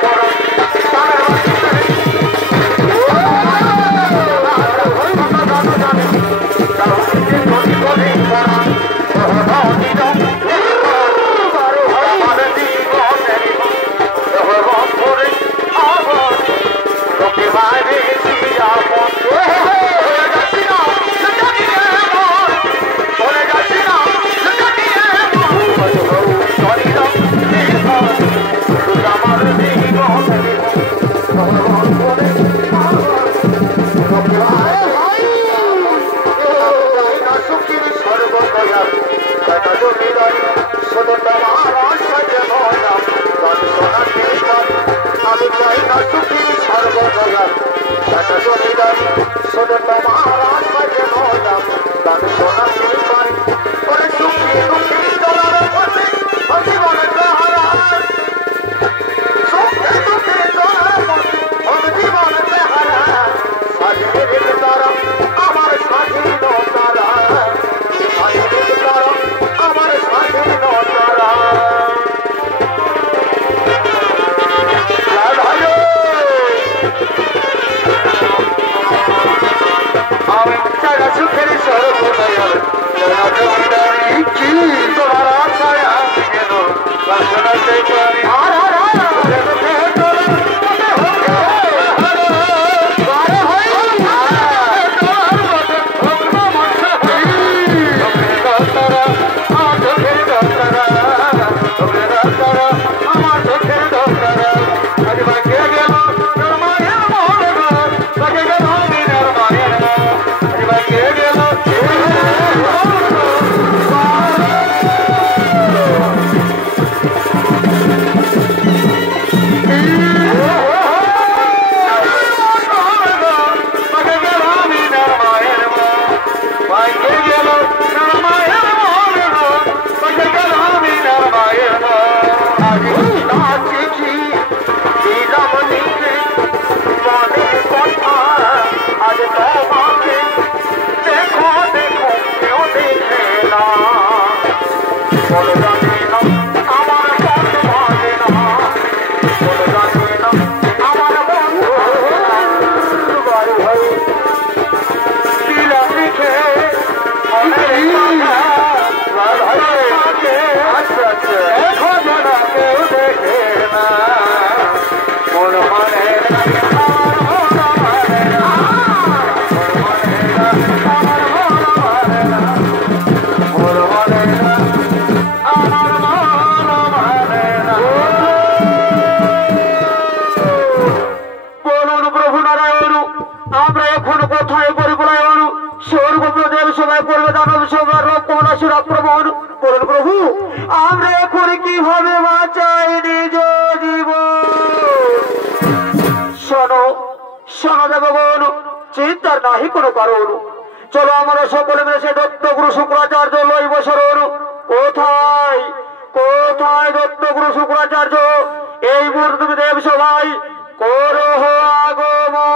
Para শোনো দেবগণ, চিন্তার নাহি কোনো কারণ। চলো আমরা সকলে মিলে সে দত্তগুরু শুক্রাচার্য লইব শরণ। কোথায় কোথায় দত্তগুরু শুক্রাচার্য? এই মুহূর্তে তুমি দেব সবাই করো আগমন।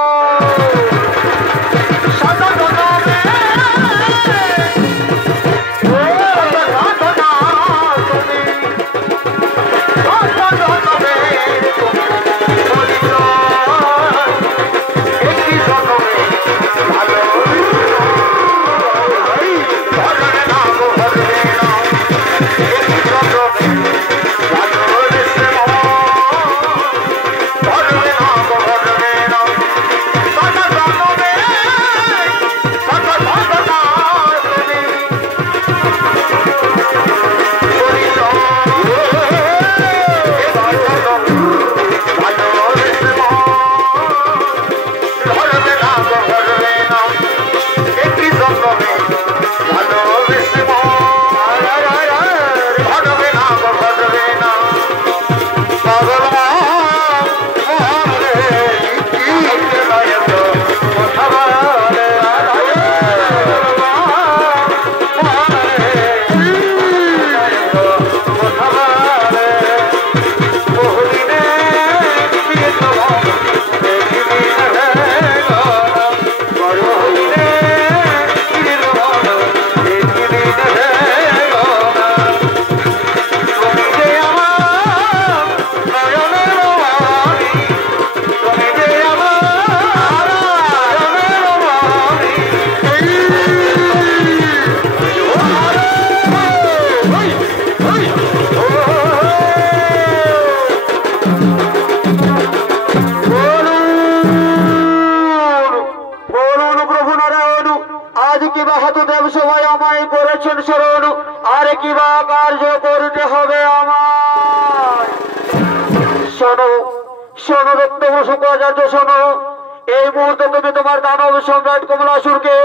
এই মুহূর্তে তুমি তোমার দানব সম্রাট কমলাসুরকে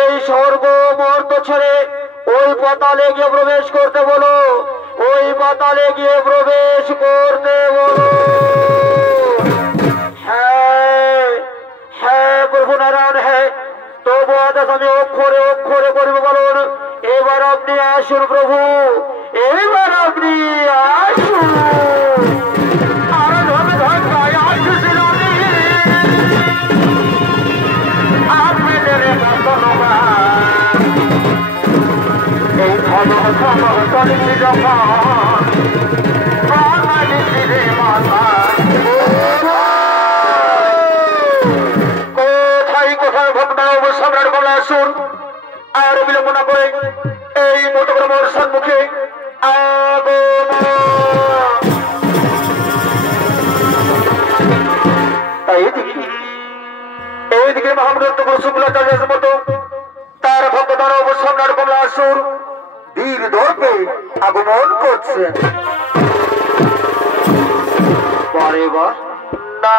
এই স্বর্গ মুহূর্ত ছেড়ে ওই পাতালে গিয়ে প্রবেশ করতে বলো। ওই পাতালে গিয়ে প্রবেশ করতে বলো। হ্যাঁ হ্যাঁ প্রভু নারায়ণ, হ্যাঁ তবু আদেশ আমি অক্ষরে অক্ষরে করবো বলুন। এবার আপনি আসুন প্রভু, এবার আপনি আসুন। কোথায় কোথায় ভক্তনারায়ণ সম্রাট কমলাসুর আর বিলম্ব না করে এই মতো করে মোর সম্মুখে এইদিকে মহামদত্ত শুক্লাচার্যের মতো তার ভক্তনারায়ণ সম্রাট কমলাসুর বীর দর্পে আগমন করছেন। পরে বা না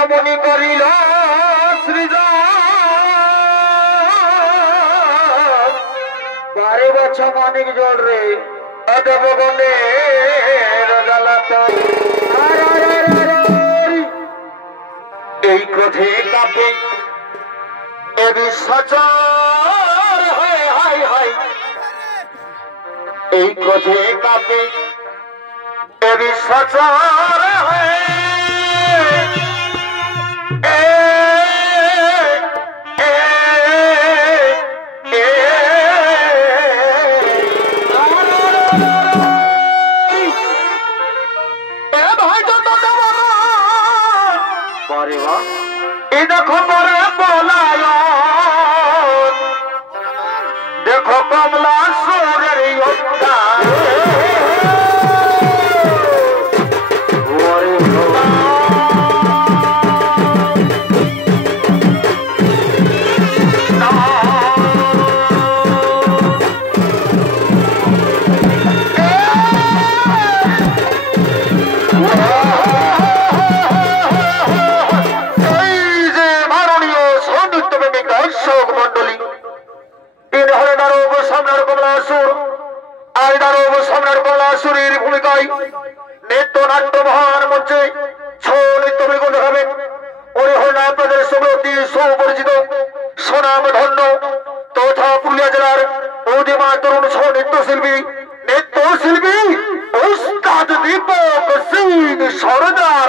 এমনি করিল সৃজন বারে বছর মানিক জল রে এই ক্রোধে কাঁপে এবি সচার হায় হায় হায় এই ক্রোধে কাঁপে এবি সচার হায় দেখো পরে বলায় দেখো কমলা সুরের যোদ্ধা সম্রাট ভূমিকায় নৃত্যনাট্য মহান মঞ্চে ছৌ নৃত্য পরিবেশন হবেন। উনি হলেন আপনাদের সুব্রতী সুপরিচিত সুনাম ধন্য তথা পুরুলিয়া জেলার উদীয়মান তরুণ ছৌ নৃত্যশিল্পী উস্তাদ দীপক সিং সরদার।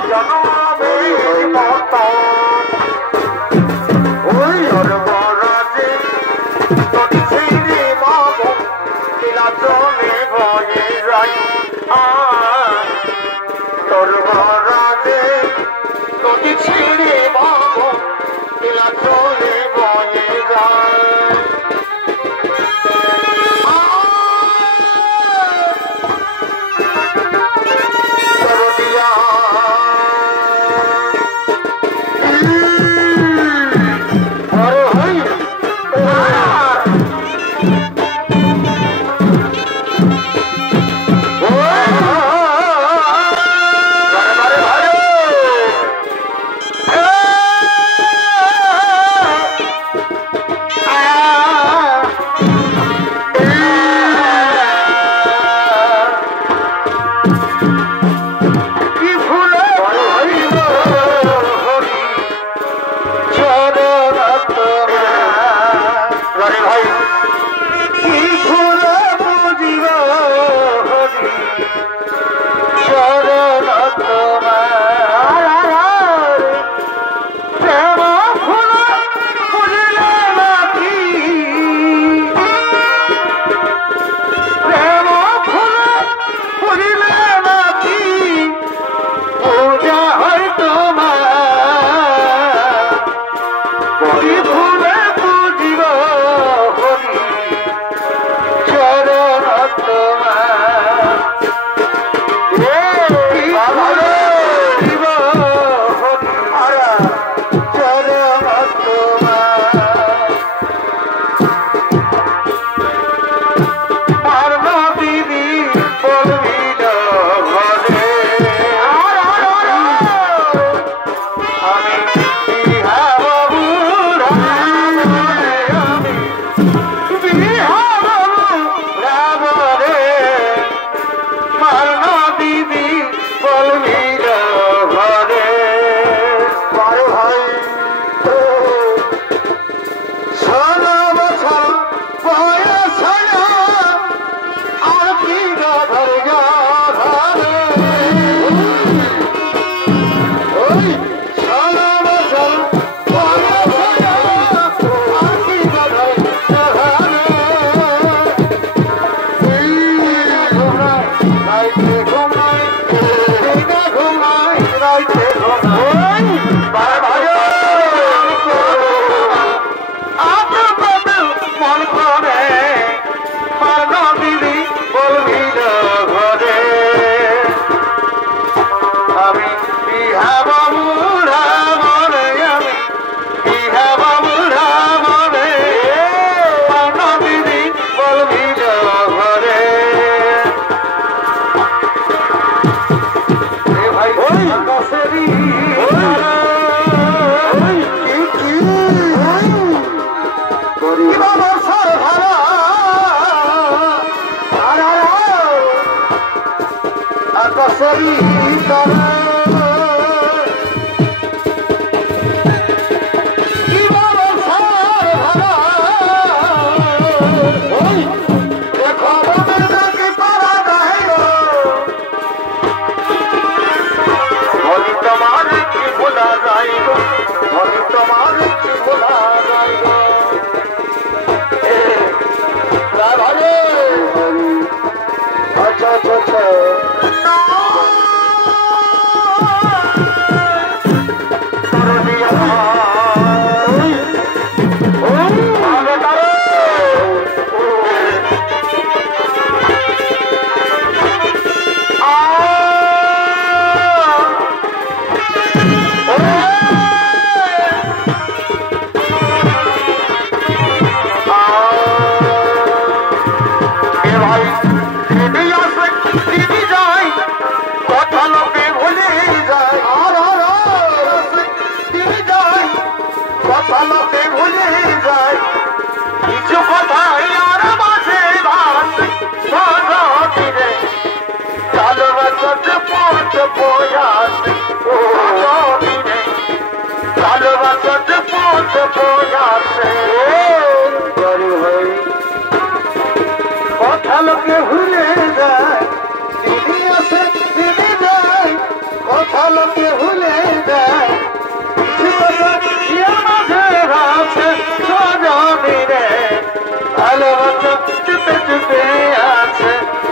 सब সর্বরাজে নদী ছিঁড়ে বাবু এলা চলে বয়ে যায়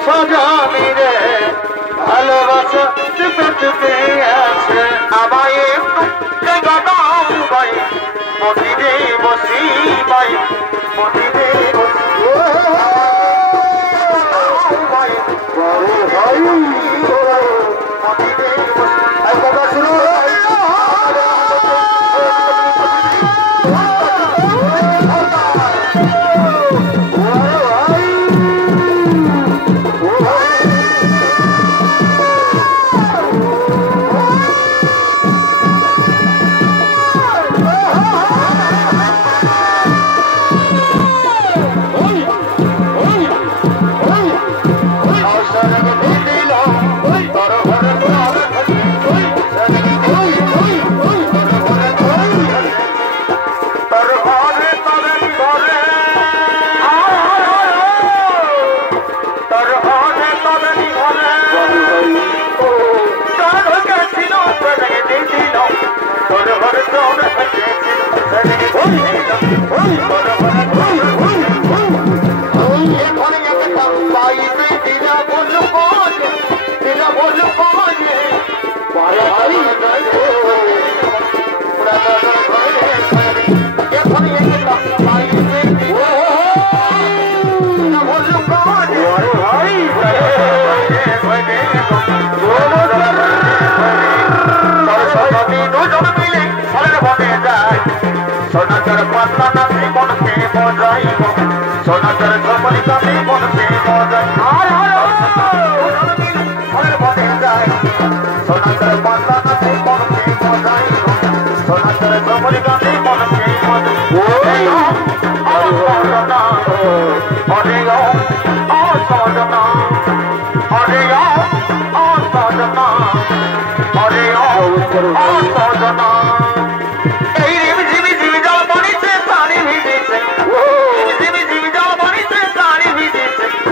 सजानी रे भालोबासा चुपे चुपे সোনার পাতা নামে মনকে বজাইব সোনার ঝোপনি কামে মনকে বজাই সোনার পাতা নামে মনকে বজাইব সোনার ঝোপনি কামে মনকে বজাই অসজনা অসজনা অসজনা অসজনা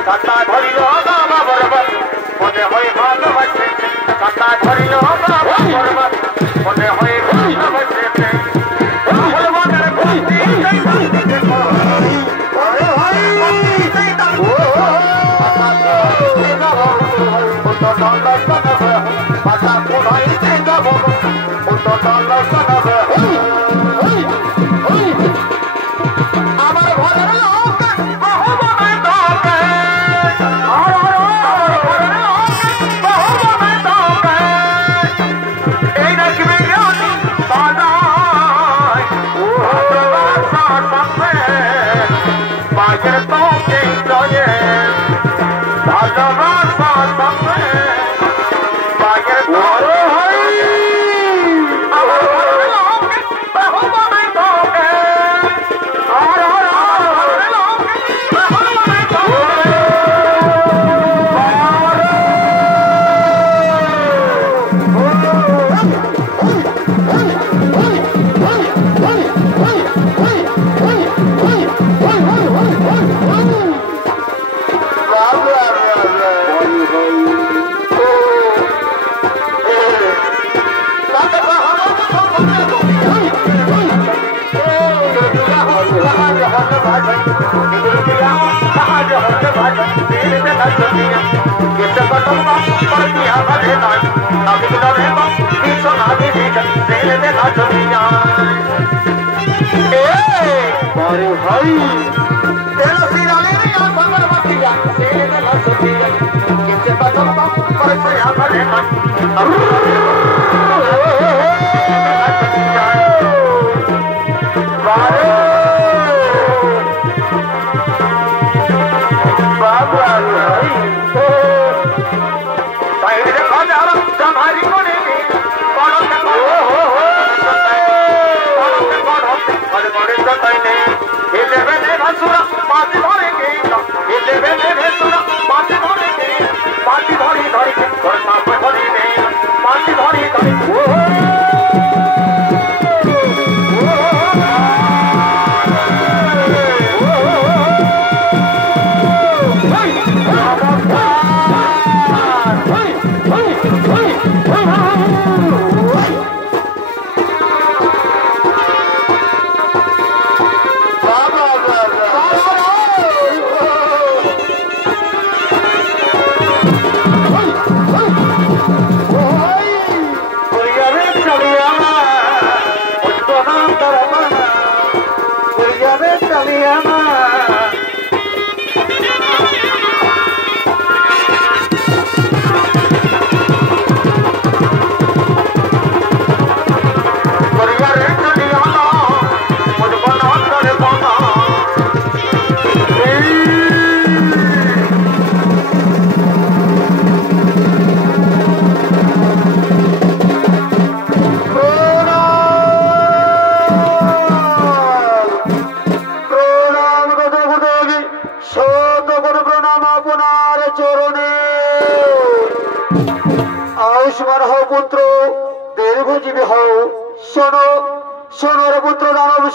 কাটা ধরিল বাবা বরবাদ মনে হয় ভালোবাসে কাটা ধরিল বাবা বরবাদ মনে হয় ভালোবাসে ভগবানের ভক্তি সেই ভক্তি দেখো ওরে ভাই সেই দাম ও তো ডালা সানাবে পাতা কোড়াইতে যাব ও তো ডালা সানাবে আমার ঘরের লোক ভগবানের দোকে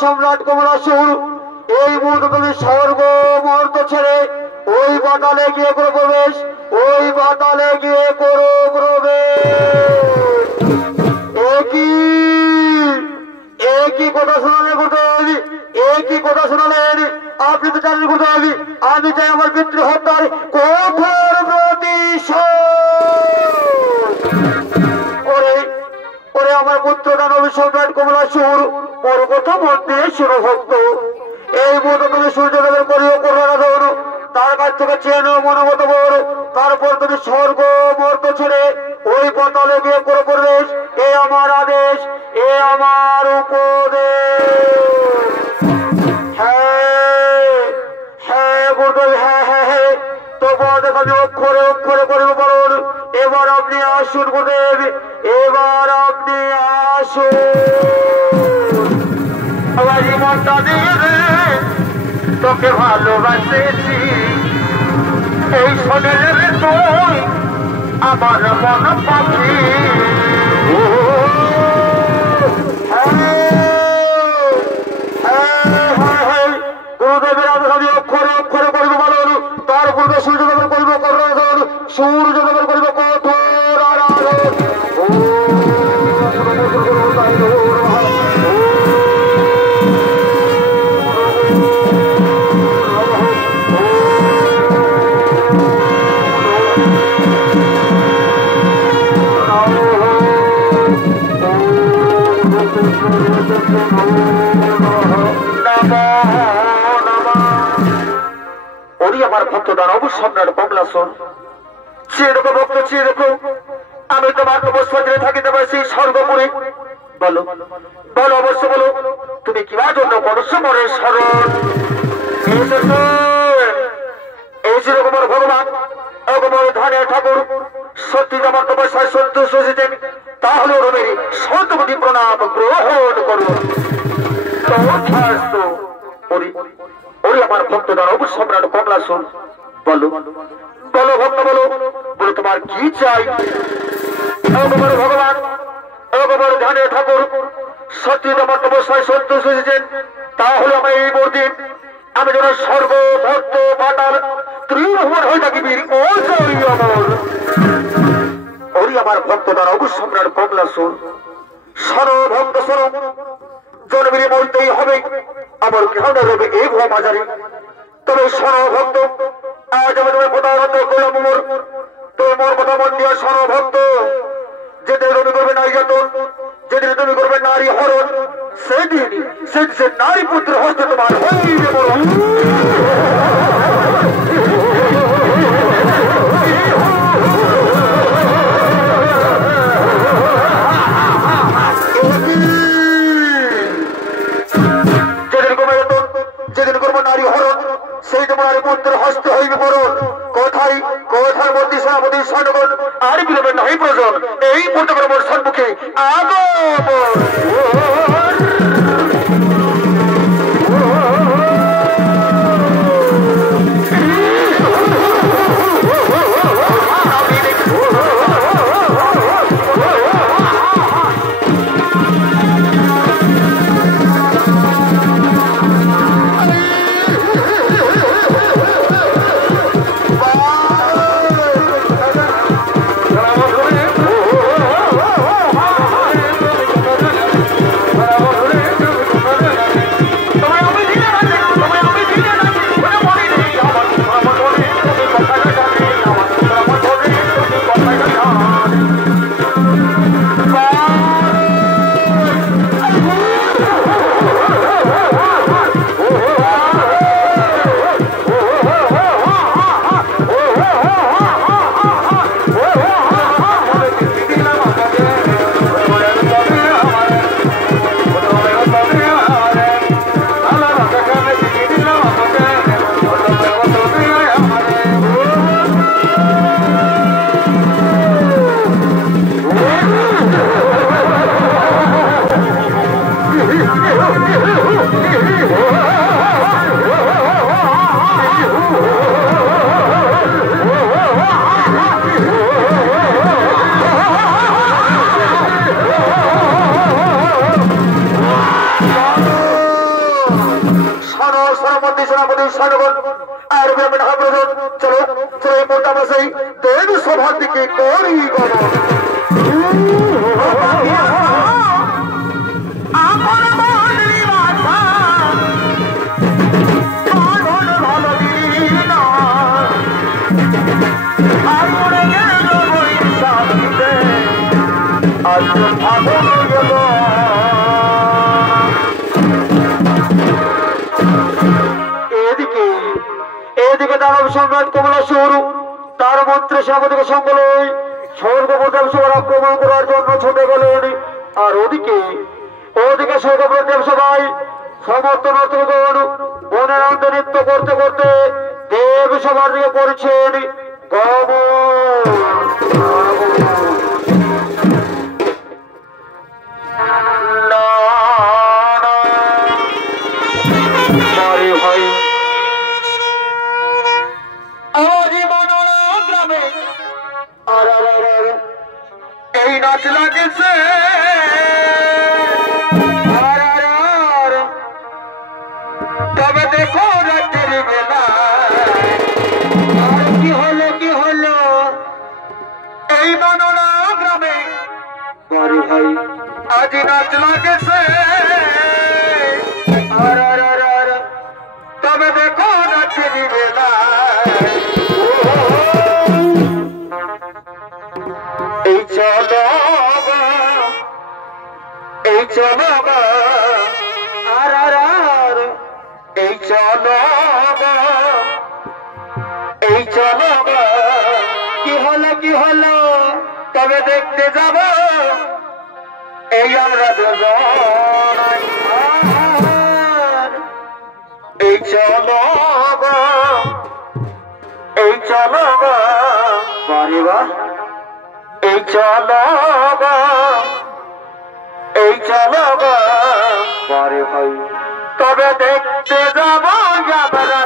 সম্রাট কমলাসুর এই মুহূর্তে তুমি সর্বমর্ত ছেড়ে ওই বাটালে গিয়ে করো প্রবেশ ওই বাটালে গিয়ে করো প্রবেশ একই কথা শোনালে করতে হবে একই কথা শোনালেন আপনি তো জানেন করতে হবে আমি চাই আমার পিতৃ হত্যার কঠোর প্রতিশোধ ওরে ওরে আমার পুত্র দানবী সম্রাট কমলাসুর ওর কথা বলতে শিরভক্ত এই মতো তুমি সূর্যদেবের করিও করোনা তার কাছ থেকে চেয়ে নেও মনোমত বল তারপর তুমি স্বর্গ মর্ত ছেড়ে ওই পতলে গিয়ে করে প্রবেশ এ আমার আদেশ এ আমার উপদেশ। হ্যাঁ হ্যাঁ গুরুদেব হ্যাঁ হ্যাঁ হ্যাঁ তবু আদেশ আমি অক্ষরে অক্ষরে করিব বলুন। এবার আপনি আসুন গুরুদেব এবার আপনি আসুন। আমার জীবনটা দিয়ে তোকে ভালোবাসেছি এই শরীরের তুই আমার মন পাখি। গুরুদেবের আদেশ আমি অক্ষরে অক্ষরে করিব বলুন। তার পূর্বে সূর্যদেবের করিব করুন সূর্যদেবের করিব কঠোর আরাধন। আমার ভক্ত দানব সম্রাট কমলাসন চেয়ে রেখো ভক্ত চেয়ে রেখো আমি তোমার তপস্যা থাকিতে পারছি স্বর্গপুরে। বলো বলো অবশ্য বলো তুমি কিবার জন্য মনুষ্য মনের স্মরণ এই যেরকম ভগবান অগমর ধানের ঠাকুর সত্যি আমার তপস্যায় সন্তুষ্ট হয়েছেন তাহলে রবি শতকোটি প্রণাম গ্রহণ করুন। ওরে আমার ভক্ত দানব সম্রাট কমলাসন বলো বলো ভক্ত বলো বলো তোমার কি চাই। অগমর ভগবান অগমর ধানের ঠাকুর সত্যি আমার তপস্যায় সন্তুষ্ট হয়েছেন তাহলে আমার এই বর্দিন আমি যেন স্বর্গ ভক্ত পাতাল ত্রিভুবন হয়ে থাকি বীর ও জয় অমর। ওরে আমার ভক্ত দানব সম্রাট কমলাসন সর্বভক্ত স্বরূপ জনবীরে বলতেই হবে আমার কেন রবে এই ভুয়া মাঝারি। তবে সর্বভক্ত আজ আমি তোমার প্রতারণা করলাম মোর তোমার কথা মন দিয়া সর্বভক্ত যেদিন তুমি করবে নারী যাতন যেদিন তুমি করবে নারী হরণ সেদিন সে নারী পুত্র হস্তে তোমার হইবে মরণ। যেদিন করবো নারী হরণ সেই তোমার পুত্র হস্ত হইবে মরণ। কোথায় কোথায় মন্ত্রী সেনাপতি সৈন্যগণ আর বিলম্বে নাই প্রয়োজন এই পুত্রকর্মর সম্মুখে আগমন। আজ ফাগুন গেল এদিকে এদিকে দানব সম্রাট কমলাসুর তার মন্ত্রী সেনাপতিকে সঙ্গে লই স্বর্গপ্রদেব সভার আক্রমণ করার জন্য ছুটে গেলেন। আর ওদিকে ওদিকে স্বর্গপ্রদেব সভায় সমস্ত নর্তকগণ বনের আনন্দে নৃত্য করতে করতে দেব সভার দিকে করছেন এই নাচ লাগেছে তবে দেখো রাতের বেলা কি হলো এই মনোরা গ্রামে ভাই আজ নাচ লাগেছে তবে দেখো রাতের বেলা এই চলো এই চলো এই চলো এই চলো কি হলো তবে দেখতে যাব এই আমরা দুজন এই চলো এই চলো বাড়ি বা এই চলো এই চলো বাড়ি ভাই তবে দেখতে যাব আমরা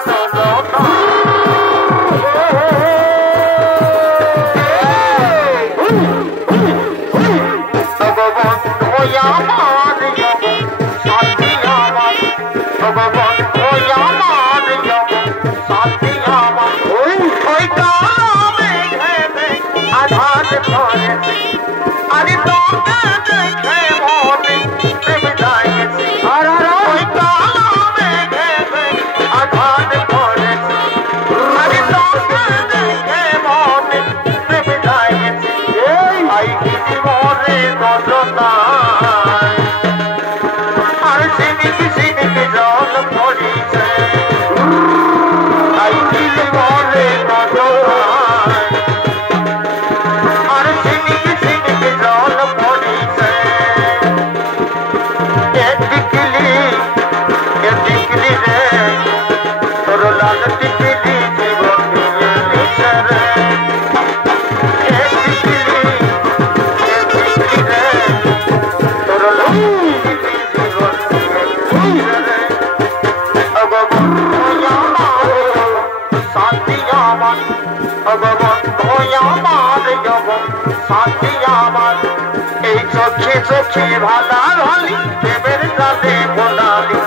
এই চোখে চোখে ভালা ভালি দেবের কাছে বলালি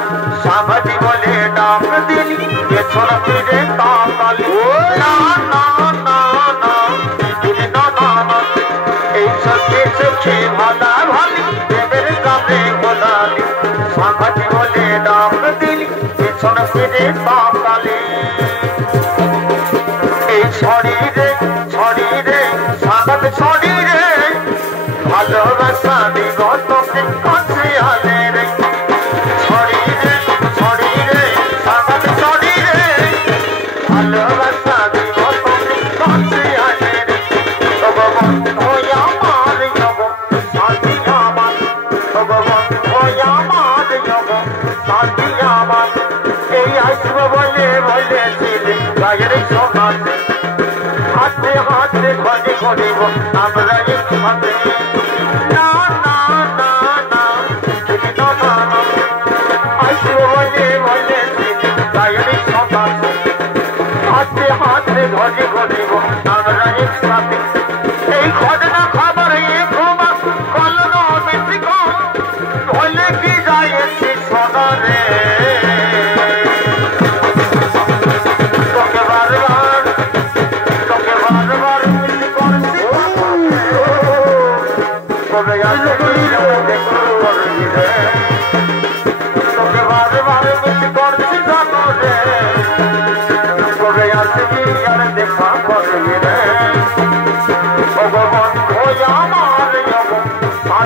সামাজি বলে ডাক দিলি পেছন ফিরে তাকালি না না না না না না এই চোখে চোখে ভালা ভালি দেবের কাছে বলালি সামাজি বলে ডাক দিলি পেছন ফিরে তাকালি এই ছড়িরে সাগত ছড়িরে ভালোবাসা বিগতকে কাছে আনে রে ছড়িরে সাগত ছড়িরে ভালোবাসা বিগতকে কাছে আনে রে ভগবান হইয়া মার যাব শান্তি আমার ভগবান হইয়া মার যাব শান্তি আমার এই আসব বলে বলেছিলে গায়ের সকালে হাতে হাতে খোঁজে করিব আমরা একসাথে না না না না না না আসব বলে বলেছিলে গায়ের সকালে হাতে হাতে খোঁজে করিব আমরা একসাথে এই ঘটনা খবর ঘুমা কলন বেশি কম হলে কি যায় সদরে দেখা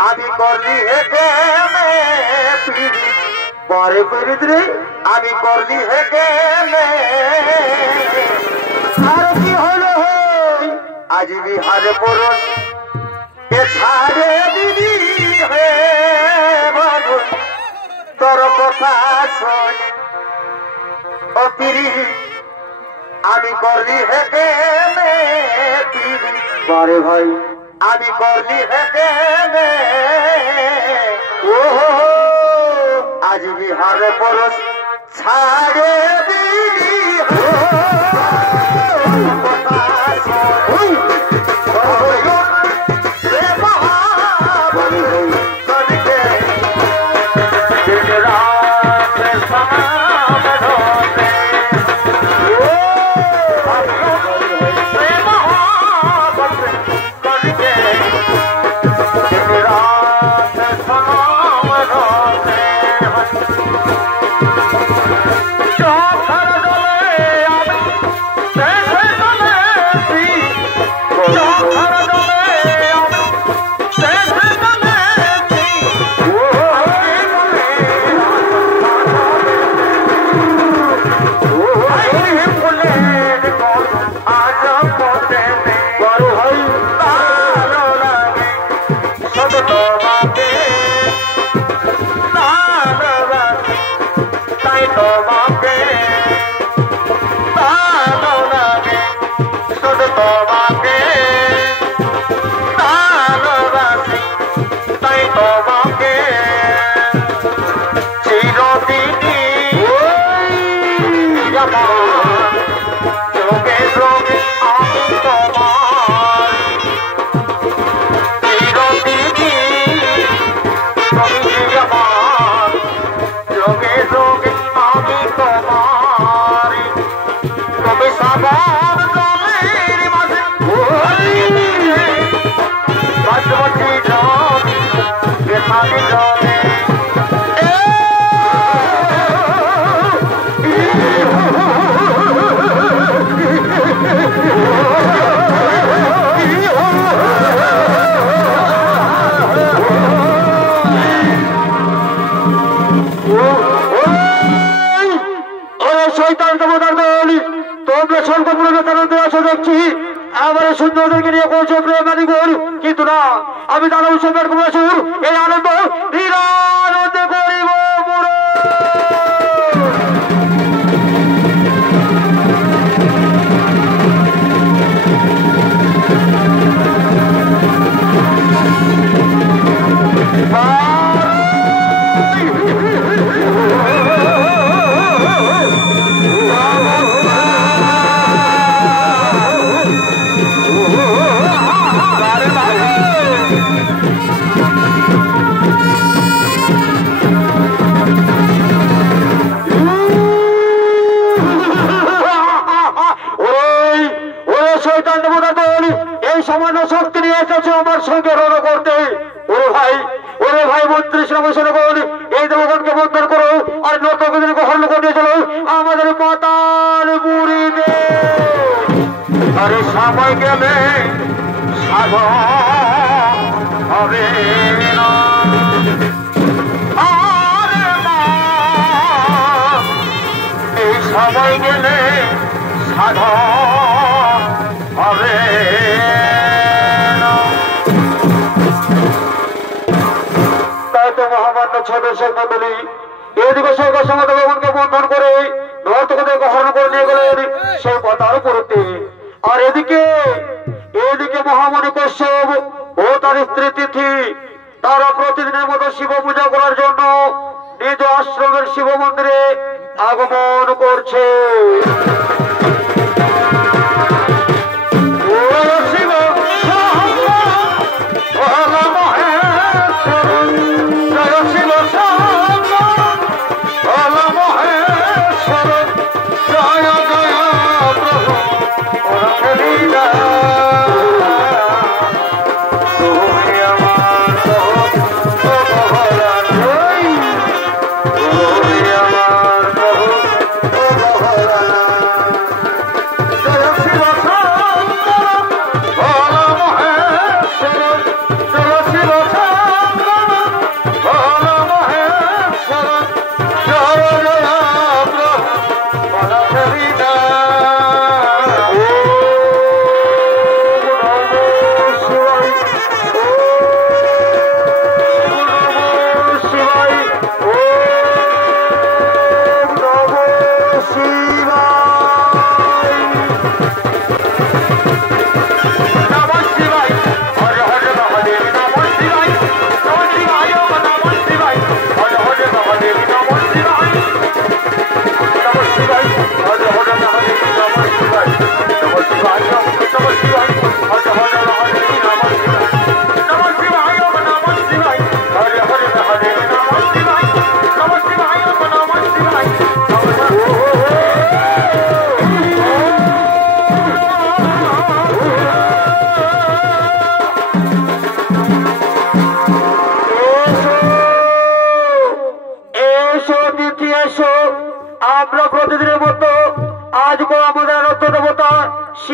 আমি করলি হেঁটে পিড়ি পরে পিড়িত রে আমি করলি হেঁটে আর কি হলো আজ বিহারে পরশ এ ছাড়ে দিদি হে বলো তোর কথা শোন ও পিড়ি আমি করলি হেঁটে পিড়ি পরে ভাই আমি করলি হেঁটে ও আজ বিহারে পরশ ছাড়ে দিদি সুন্দরদেরকে নিয়ে করছো প্রেমানি গোল কিন্তু না আমি দানব সমের কুমাসুর এই আনন্দ নিরানন্দে করিব সামান্য শক্তি নিয়ে এসেছে আমার সঙ্গে রণ করতে ওরে ভাই মন্ত্রী শ্রমশনে করি এই দেবগণকে বন্ধন করো আর নর্তকদেরকে হরণ করে চলো আমাদের পাতাল বুড়ি দে আরে সময় গেলে সাধন হবে না আরে মা এই সময় গেলে সাধন হবে মহামান্য সদস্যের মন্ডলী এদিকে সরকার সমাজ ভবনকে বন্ধন করে নর্তকদেরকে হরণ করে নিয়ে গেলেন সেই কথার পড়তে আর এদিকে মহামণি কশ্যপ ও তার স্ত্রী তিথি তারা প্রতিদিনের মতো শিব পূজা করার জন্য নিজ আশ্রমের শিব মন্দিরে আগমন করছে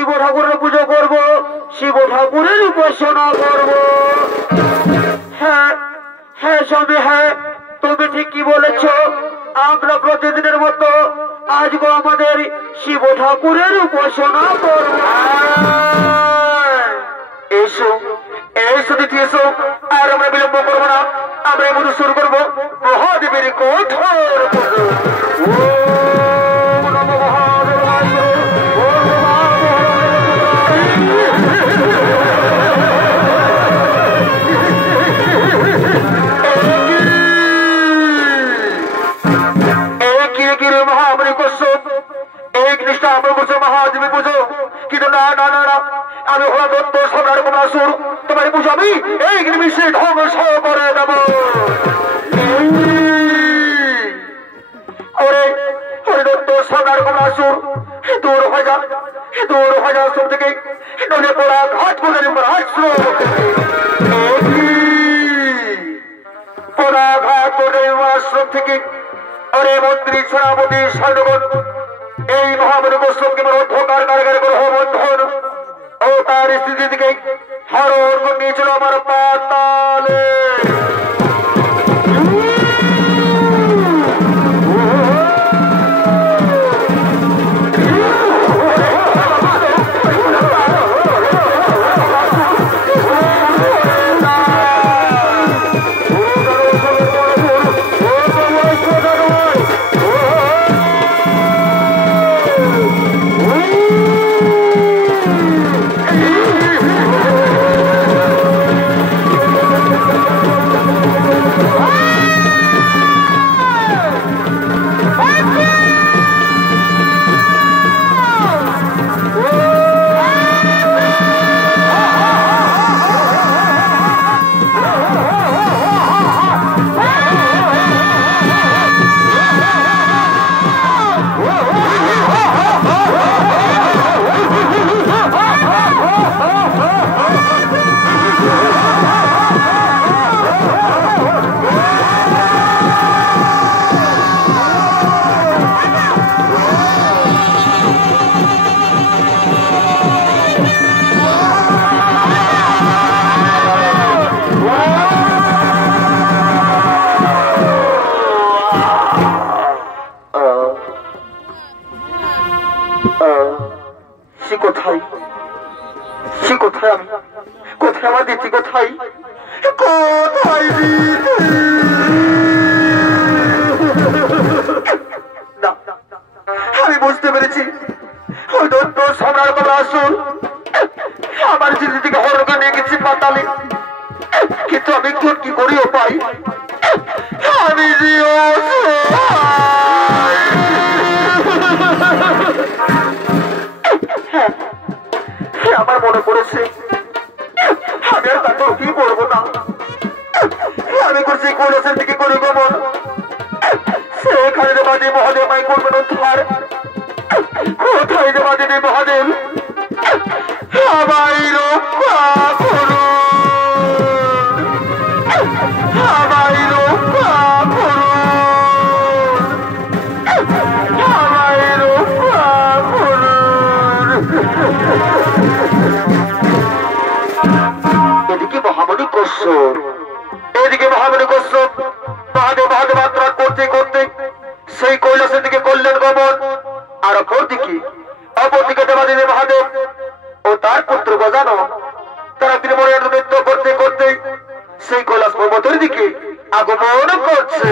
শিব ঠাকুরের পুজো করব, শিব ঠাকুরের উপাসনা করব। হ্যাঁ হ্যাঁ স্বামী, হ্যাঁ তুমি ঠিকই বলেছ। আমরা প্রতিদিনের মতো আজকে আমাদের শিব ঠাকুরের উপাসনা করব। এসো এসো দিদি এসো, আর আমরা বিলম্ব করবো না, আমরা এই পুজো শুরু করবো মহাদেবের কঠোর পুজো। মহাদেবী পুজো, কিন্তু না না না না, আমি হলো দত্ত সম্রাট কমলাসুর, তোমার পুজো আমি এই নিমিষে ধ্বংস করে দেব। দত্ত সম্রাট কমলাসুর দূর হয়ে যা, দূর হয়ে যা আশ্রম থেকে, নলে পোড়া ঘাট করে আশ্রম, পোড়া ঘাট করে আশ্রম থেকে। ওরে মন্ত্রী সেনাপতি সৈন্যগণ, এই মহামানব গোস্বকে অন্ধকার কারাগারে গ্রহ বন্ধন ও তার স্থিতি থেকে হরণ করে নিয়েছিল আমার পাতালে। আমি বুঝতে পেরেছি ওই দত্ত সম্রাট কমলাসুর আমার চিঠি থেকে হরকে নিয়ে গেছি পাতালে, কিন্তু আমি কি করিও পাই, আমি আমার মনে পড়েছে আমি আর তারপর কি করবো না। আমি করছি কৈলাসের দিকে করি গমন, সেখানে দেবাদী মহাদেব মাই করবেন উদ্ধার। কোথায় দেবাদী মহাদেব আমায় রক্ষা করুন, আমায় রক্ষা করুন, আমায় রক্ষা করুন। এদিকে মহামণি কশ্যপ, এদিকে মহামণি কশ্যপ মহাদেব মহাদেব আত্মা করতে করতে সেই কৈলাসের দিকে করলেন গমন। আর অপরদিকে দেবাদিদেব মহাদেব ও তার পুত্র গজানন তারা ত্রিমূর্তির নৃত্য করতে করতে সেই কৈলাস পর্বতের দিকে আগমন করছে।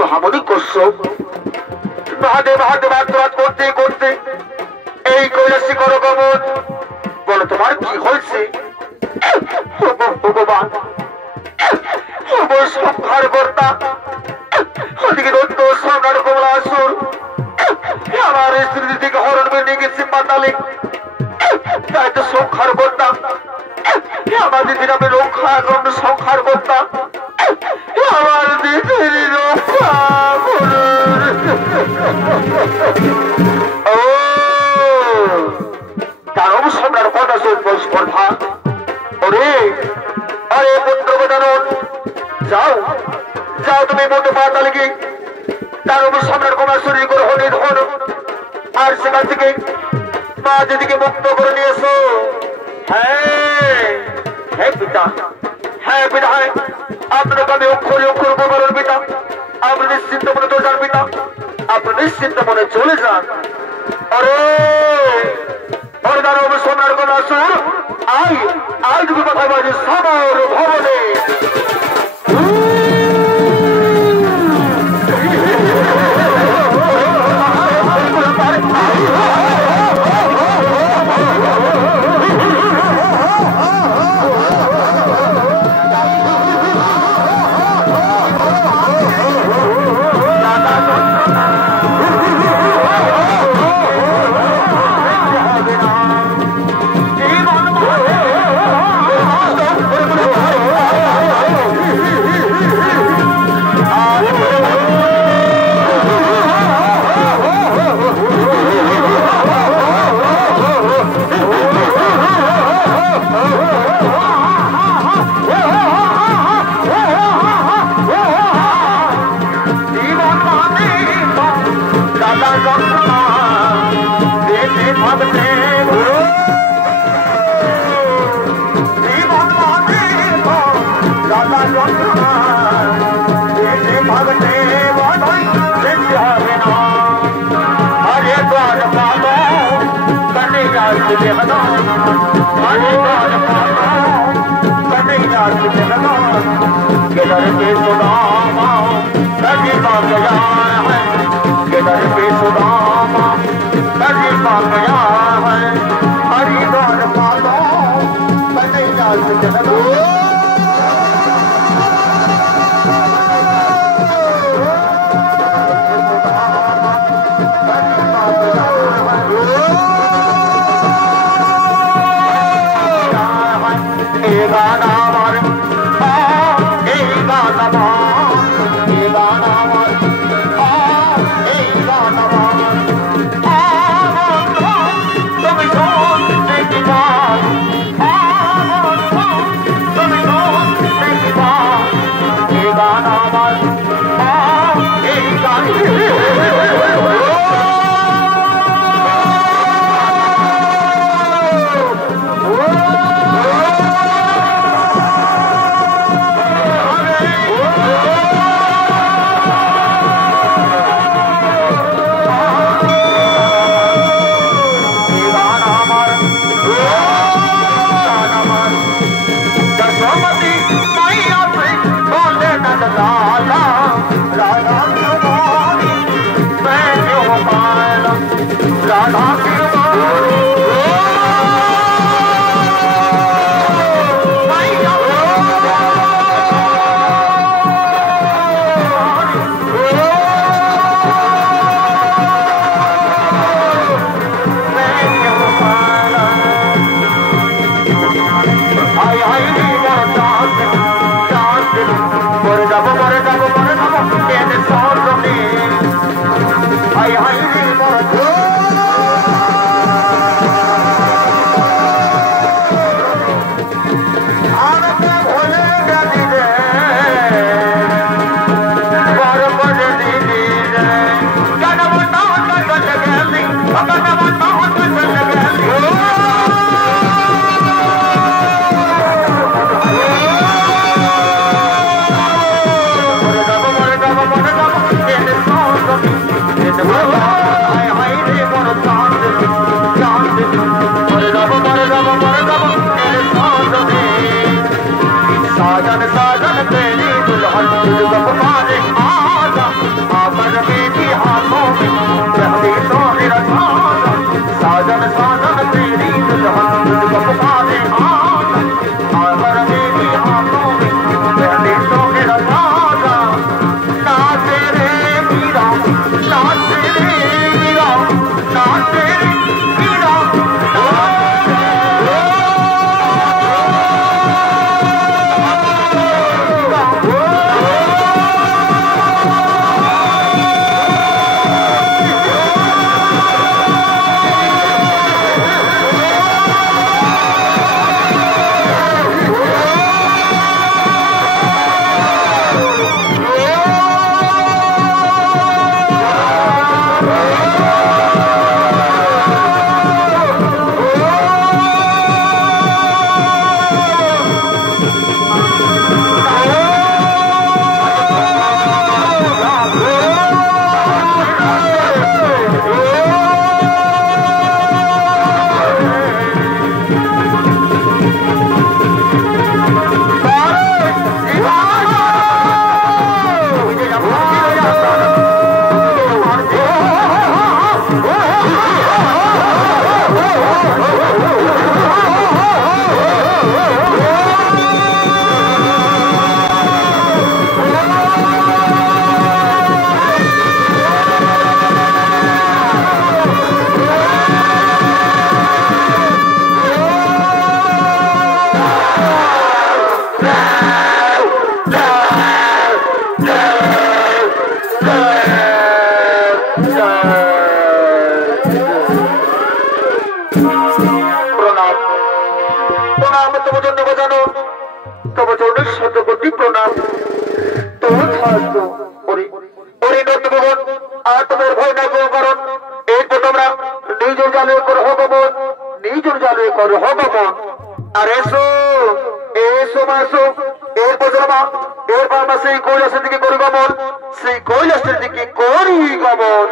মহামণি করছো মহাদেব মহাদেব আত্মরাত করতে করতে এই কৈলাসী করগমন বলো তোমার কি হয়েছে ভগবান সংহার কর্তা ওদিকে দত্ত সম্রাট কমলাসুর আমার স্ত্রী থেকে হরণ করে নিয়ে গেছে পাতালে তাই তো সংহার করতাম আমার দিদির আমি রক্ষা করুন সংহার করতাম আমার দিদির রক্ষা ও দানব সম্রাট কটাসুর স্পর্ধা ওরে আরে পুত্র গজানন যাও যাও তুমি মোটে পাতালে গিয়ে দানব সম্রাট কমলাসুরের গ্রহ নিধন আর সেখান থেকে মা দিদিকে মুক্ত করে নিয়েছো হ্যাঁ হ্যাঁ পিতা হ্যাঁ পিতা হ্যাঁ আপনাকে আমি অক্ষরে অক্ষর বলার পিতা আপনি নিশ্চিন্ত মনে তো যান পিতা আপনি নিশ্চিন্ত মনে চলে যান আরে ওর দানব সম্রাট কমলাসুর আই আই তুমি কথা বলছি সমর ভবনে ভয় নাই কোনো কারণ। এই তো তোমরা নিজের জালে করে হগমন, নিজের জালে করে হগমন। আর এসো এসো মা এসো, এরপর মা এরপর আমরা সেই কৈলাসের দিকে করি গমন, সেই কৈলাসের দিকে করি গমন।